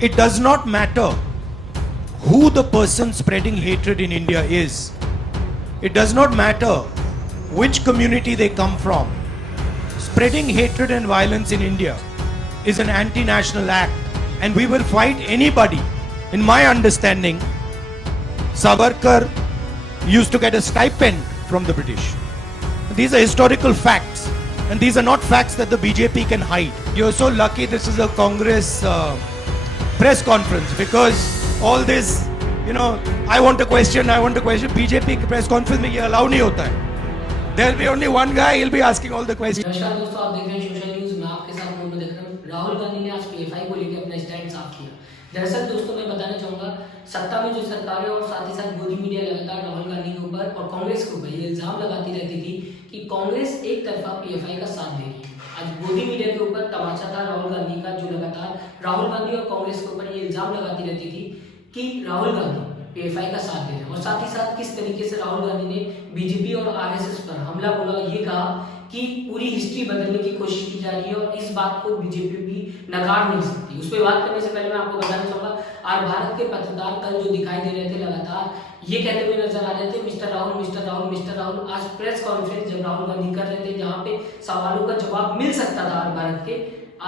It does not matter who the person spreading hatred in India is. It does not matter which community they come from. Spreading hatred and violence in India is an anti-national act, and we will fight anybody. In my understanding, Savarkar used to get a stipend from the British. These are historical facts, and these are not facts that the BJP can hide. You're so lucky this is a Congress press conference, because all this, I want a question, BJP press conference में ये allow नहीं होता है. There'll be only one guy, he'll be asking all the questions. नमस्कार दोस्तों, आप देख रहे हैं सोशल न्यूज। मैं आपके साथ मोहम्मद अकरम। राहुल गांधी ने आज पीएफआई को लेकर अपना स्टैंड साफ किया। दरअसल दोस्तों, मैं बताना चाहूंगा, सत्ता में जो सरकार है और साथ ही साथ गोदी मीडिया लगातार राहुल गांधी के ऊपर और कांग्रेस के ऊपर ये इल्जाम लगाती रहती थी कि कांग्रेस एक तरफा पीएफआई का साथ दे रही है। आज गोदी मीडिया के ऊपर तमाचा था राहुल गांधी का, जो लगातार राहुल गांधी और कांग्रेस के ऊपर ये इल्जाम लगाती रहती थी कि राहुल गांधी पीएफआई का साथ दे रहे हैं, और साथ ही साथ किस तरीके से राहुल गांधी ने बीजेपी और आरएसएस पर हमला बोला, ये कहा कि पूरी हिस्ट्री बदलने की कोशिश की जा रही है और इस बात को बीजेपी भी नकार नहीं सकती। उस पर बात करने से पहले मैं आपको बताना चाहूंगा, आज भारत के पत्रकार कल जो दिखाई दे रहे थे लगातार ये कहते हुए नजर आ रहे थे, mister Rahul, mister Rahul, mister Rahul. आज प्रेस कॉन्फ्रेंस जब राहुल गांधी कर रहे थे, जहां पे सवालों का जवाब मिल सकता था भारत के,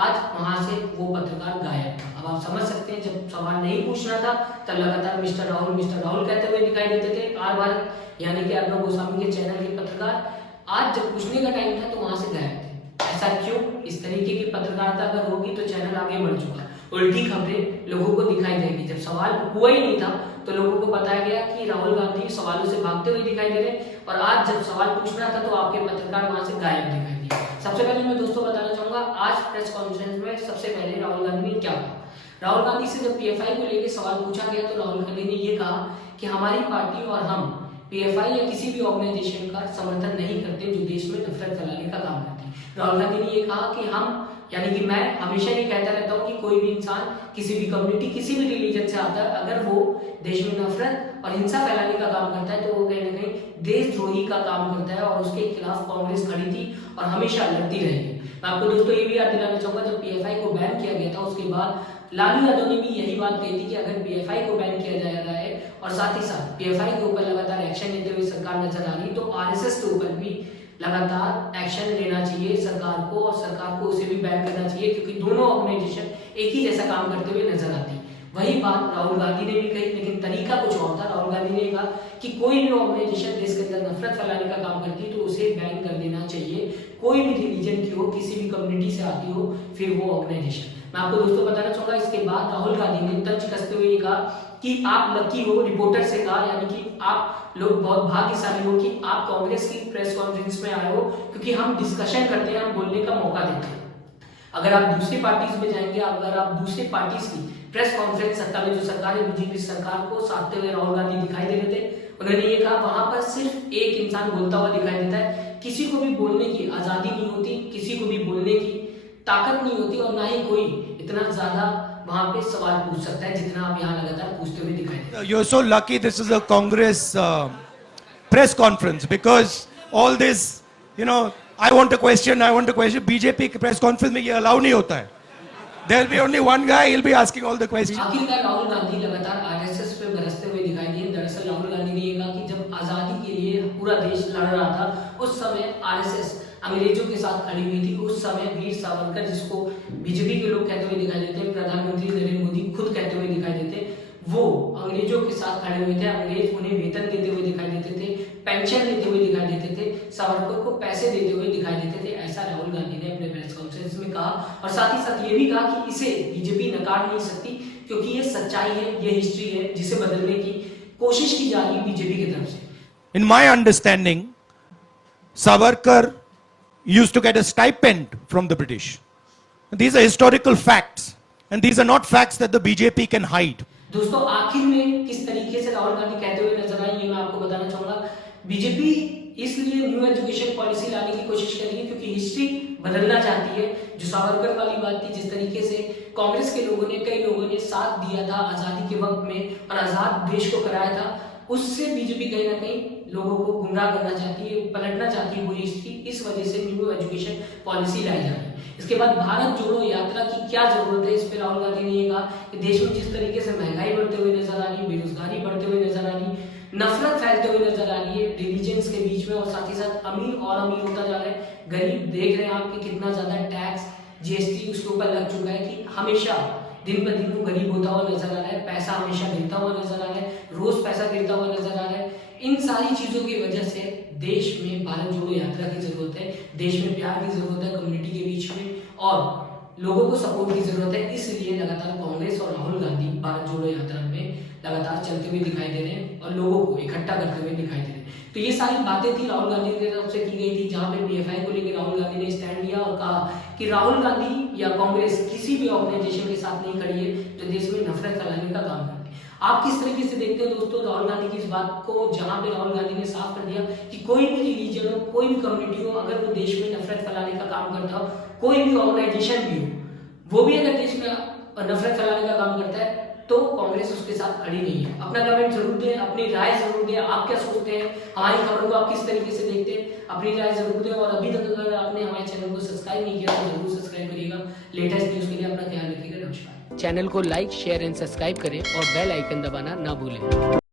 आज वहां से वो पत्रकार गायब था। अब आप समझ सकते हैं, जब सवाल नहीं पूछना था तब लगातार मिस्टर राहुल कहते हुए दिखाई देते थे। आर भारत यानी कि अर्नब गोस्वामी के चैनल के पत्रकार आज जब पूछने का टाइम था तो वहां से गायब थे। ऐसा क्यों? इस तरीके की पत्रकारिता अगर होगी तो चैनल आगे बढ़ चुका, उल्टी खबरें लोगों को दिखाई देगी। जब सवाल हुआ ही नहीं था तो लोगों को बताया गया कि राहुल गांधी सवालों से भागते हुए दिखाई दे रहे, और आज जब सवाल पूछना था तो आपके पत्रकार वहां से गायब दिखाई दिए। सबसे पहले मैं दोस्तों बताना चाहूंगा, आज प्रेस कॉन्फ्रेंस में सबसे पहले राहुल गांधी ने क्या कहा। राहुल गांधी से जब पीएफआई को लेकर सवाल पूछा गया तो राहुल गांधी ने ये कहा कि हमारी पार्टी और हम पीएफआई या किसी भी ऑर्गेनाइजेशन का समर्थन नहीं करते जो देश में नफरत फैलाने का काम करते हैं। राहुल गांधी ने ये कहा कि हम यानी कि मैं हमेशा ये कहता रहता हूँ कि कोई भी इंसान किसी भी कम्युनिटी किसी भी रिलीजन से आता है, अगर वो देश में नफरत और हिंसा फैलाने का काम करता है तो वो कहीं ना कहीं देशद्रोही का काम करता है, और उसके खिलाफ कांग्रेस खड़ी थी और हमेशा लड़ती रहेगी। मैं आपको दोस्तों ये भी याद दिलाना चाहूंगा, जब पीएफआई को बैन किया गया था उसके बाद लालू यादव ने भी यही बात कही थी कि अगर पीएफआई को बैन किया जा रहा है और साथ ही साथ पीएफआई के ऊपर लगातार एक्शन लेते हुए सरकार नजर आ रही, तो आरएसएस के ऊपर भी लगातार एक्शन लेना चाहिए सरकार को, और सरकार को उसे भी बैन करना चाहिए, क्योंकि दोनों ऑर्गेनाइजेशन एक ही जैसा काम करते हुए नजर आती है। वही बात राहुल गांधी ने भी कही, लेकिन तरीका कुछ और था। राहुल गांधी ने कहा कि कोई भी ऑर्गेनाइजेशन देश के अंदर नफरत फैलाने का काम करती है तो उसे बैन कर देना चाहिए, कोई भी रिलीजन की हो, किसी भी कम्युनिटी से आती हो फिर वो ऑर्गेनाइजेशन। मैं आपको दोस्तों बताना चाहूंगा, इसके बाद राहुल गांधी ने तंज कसते हुए कहा कि आप लकी हो, रिपोर्टर से कहा, यानी कि आप लोग बहुत भाग्यशाली हो कि आप कांग्रेस की प्रेस कॉन्फ्रेंस में आए हो, क्योंकि हम डिस्कशन करते हैं, हम बोलने का मौका देते हैं। अगर आप दूसरी पार्टीज में जाएंगे, अगर आप दूसरी पार्टीज की प्रेस कॉन्फ्रेंस, सत्ता में जो सरकार है बीजेपी सरकार को साधते हुए राहुल गांधी दिखाई दे रहे थे, उन्होंने ये कहा वहां पर सिर्फ एक इंसान बोलता हुआ दिखाई देता है, किसी को भी बोलने की आजादी नहीं होती, किसी को भी बोलने की ताकत नहीं होती, और ना ही कोई इतना ज्यादा वहां पे सवाल पूछ सकता है जितना आप यहाँ लगातार पूछते हुए दिखाई देते हैं। You're so lucky this is a Congress press conference, because all this, I want a question, BJP press conference में ये allow नहीं होता है. There'll be only one guy, he'll be asking all the questions. आखिरकार राहुल गांधी लगातार RSS पे बरसते हुए दिखाई दिए। दरअसल राहुल गांधी ने ये कहा कि जब आजादी के लिए पूरा देश लड़ रहा था, उस समय आरएसएस अंग्रेजों के साथ खड़ी हुई थी। उस समय वीर सावरकर, जिसको बीजेपी के लोग कहते हुए दिखाई देते हैं, प्रधानमंत्री नरेंद्र मोदी खुद कहते हुए दिखाई देते, वो अंग्रेजों के साथ खड़े हुए थे। अंग्रेज उन्हें वेतन देते हुए दिखाई देते थे, पेंशन देते हुए दिखाई देते थे, सावरकर को पैसे देते हुए दिखाई देते थे। ऐसा राहुल गांधी ने अपने प्रेस कॉन्फ्रेंस में कहा, और साथ ही साथ ये भी कहा कि इसे बीजेपी नकार नहीं सकती, क्योंकि ये सच्चाई है, ये हिस्ट्री है, जिसे बदलने की कोशिश की जा रही है बीजेपी की तरफ से। In my understanding, Savarkar used to get a stipend from the British. These are historical facts, and these are not facts that the BJP can hide. दोस्तों, आखिर में किस तरीके से राहुल गांधी कहते हुए नजर आए, ये मैं आपको बताना चाहूंगा। बीजेपी इसलिए न्यू एजुकेशन पॉलिसी लाने की कोशिश कर रही है क्योंकि हिस्ट्री बदलना चाहती है। जो सावरकर वाली बात थी, जिस तरीके से कांग्रेस के लोगों ने, कई लोगों ने साथ दिया था आजादी के वक्त में और आजाद देश को कराया था, उससे बीजेपी कहीं ना कहीं लोगों को गुमराह करना चाहती है, पलटना चाहती है वो हिस्ट्री। इस वजह से न्यू एजुकेशन पॉलिसी लाई जा रही है। इसके बाद भारत जोड़ो यात्रा की क्या जरूरत है, इस पर राहुल गांधी ने ये कहा कि देश में जिस तरीके से महंगाई बढ़ते हुए नजर आ रही, बेरोजगारी बढ़ते हुए नजर आ रही, नफरत फैलते हुए नजर आ रही है रिलीजन्स के बीच में, और साथ ही साथ अमीर और अमीर होता जा रहा है, गरीब देख रहे हैं आप कि कितना ज्यादा टैक्स जीएसटी उसके ऊपर लग चुका है कि हमेशा दिन ब दिन वो गरीब होता हुआ नजर आ रहा है, पैसा हमेशा गिरता हुआ नजर आ रहा है, रोज पैसा गिरता हुआ नजर आ रहा है। इन सारी चीजों की वजह से देश में भारत जोड़ो यात्रा की जरूरत है, देश में प्यार की जरूरत है कम्युनिटी के बीच में, और लोगों को सपोर्ट की जरूरत है। इसलिए लगातार कांग्रेस और राहुल गांधी भारत जोड़ो यात्रा में लगातार चलते हुए दिखाई दे रहे हैं और लोगों को इकट्ठा करते हुए दिखाई दे रहे हैं। तो ये सारी बातें थी राहुल गांधी की तरफ से की गई थी, जहां पे पीएफआई को लेकर राहुल गांधी ने स्टैंड लिया और कहा कि राहुल गांधी या कांग्रेस किसी भी ऑर्गेनाइजेशन के साथ नहीं खड़ी है जो देश में नफरत फैलाने का काम करती है। आप किस तरीके से देखते हैं दोस्तों राहुल गांधी की इस बात को, जहां पे राहुल गांधी ने साफ कर दिया कि कोई भी रिलीजन हो, कोई भी कम्युनिटी हो, अगर वो देश में नफरत फैलाने का काम करता हो, कोई भी ऑर्गेनाइजेशन भी हो, वो भी अगर देश में नफरत फैलाने का काम करता है, तो कांग्रेस उसके साथ खड़ी नहीं है। अपना कमेंट जरूर दें, अपनी राय जरूर दें, आप क्या सोचते हैं, हमारी खबरों को आप किस तरीके से देखते हैं, अपनी राय जरूर दें। और अभी तक अगर आपने हमारे चैनल को सब्सक्राइब नहीं किया तो जरूर सब्सक्राइब करिएगा। लेटेस्ट न्यूज के लिए अपना ख्याल रखिएगा। नमस्कार। चैनल को लाइक, शेयर एंड सब्सक्राइब करें और बेल आइकन दबाना ना भूलें।